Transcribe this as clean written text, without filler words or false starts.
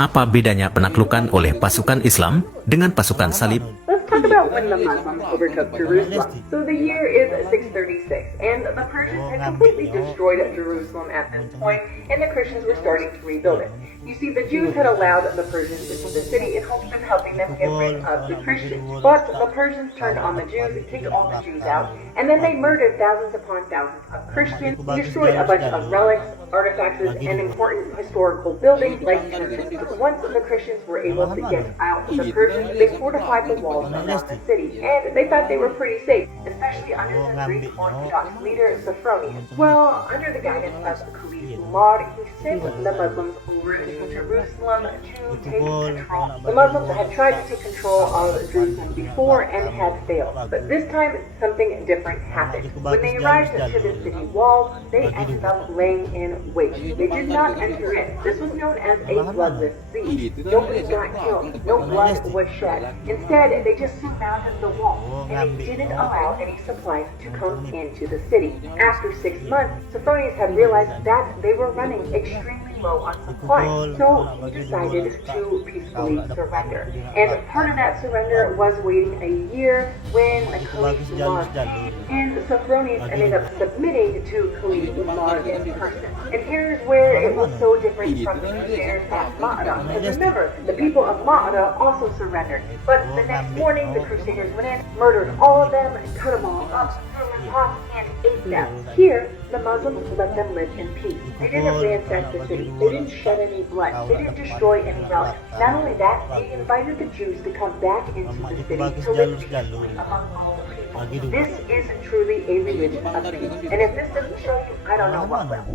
Apa bedanya penaklukan oleh pasukan Islam dengan pasukan salib? Let's talk about when the Muslims overtook Jerusalem. So the year is 636, and the Persians had completely destroyed Jerusalem at this point, and the Christians were starting to rebuild it. You see, the Jews had allowed the Persians into the city in hopes of helping them get rid of the Christians. But the Persians turned on the Jews, kicked all the Jews out, and then they murdered thousands upon thousands of Christians, destroyed a bunch of relics, artifacts, and important historical buildings like churches. Once the Christians were able to get out the Persians, they fortified the walls around the city, and they thought they were pretty safe, especially under the Greek Orthodox leader Sophronius. Well, under the guidance of the Caliph Mualaf, he sent the Muslims over to Jerusalem to take control. The Muslims had tried to take control of Jerusalem before and had failed, but this time something different happened. When they arrived to the city walls, they ended up laying in wait. They did not enter in. This was known as a bloodless siege. Nobody got killed. No blood was shed. Instead, they just surrounded the wall, and they didn't allow any supplies to come into the city. After 6 months, Sophronius had realized that they were running extremely low on supplies, so he decided to peacefully surrender. And part of that surrender was waiting a year when the Caliph Umar came, and Sophronius ended up submitting to Caliph Umar in person. And here's where it was so different from the Crusaders at Ma'ada. Because remember, the people of Ma'ada also surrendered. But the next morning, the Crusaders went in, murdered all of them, cut them all up, threw them in pots, and ate them. Here, the Muslims let them live in peace. They didn't ransack the city. They didn't shed any blood. They didn't destroy any relics. Not only that, they invited the Jews to come back into the city to live peacefully among all the people. This is truly a religion of peace. And if this doesn't show you, I don't know what will.